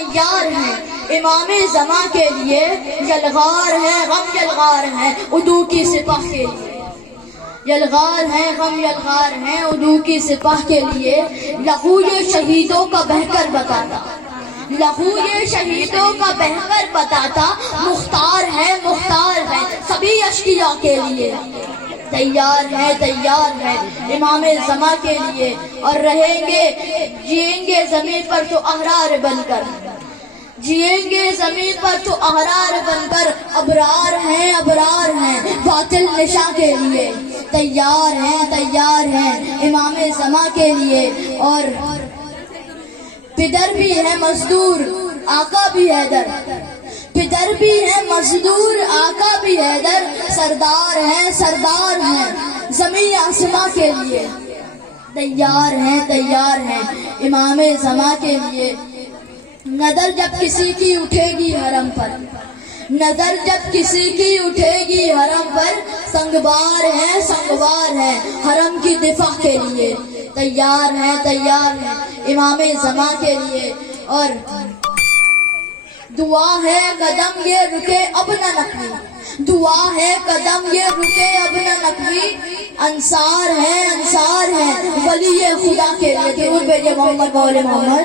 تیار ہیں امام زمان کے لیے، یلغار ہیں غم یلغار ہیں عدو کی سپاہ کے لیے، یلغار ہیں غم یلغار ہیں عدو کی سپاہ کے لیے، لہو یہ شہیدوں کا بہہ کر بتاتا، لہو یہ شہیدوں کا بہہ کر بتاتا، مختار ہے سبھی اشقیاء کے لیے، تیار ہے امام زمان کے لیے، اور رہیں گے جئیں گے زمین پر تو احرار بن کر، جئیں گے زمین پر تو احرار بن کر، ابرار ہیں باطل نشاں کے لیے، تیار ہیں امام زمان کے لیے، اور پدر بھی ہے مزدور آقا بھی حیدر، پدر بھی ہے مزدور آقا بھی حیدر، سردار ہیں زمین آسماں کے لیے، تیار ہیں امام زمان کے لیے، نظر جب کسی کی اٹھے گی حرم پر، نظر جب کسی کی اٹھے گی حرم پر، سنگوار ہے حرم کی دفاع کے لیے، تیار ہیں امام زمان کے لیے، اور دعا ہے قدم یہ رکے اب نہ نقوی، دعا ہے قدم یہ رکے اب نہ نقوی، انصار ہیں ولی خدا کے لیے، درود بھیجے محمد محمد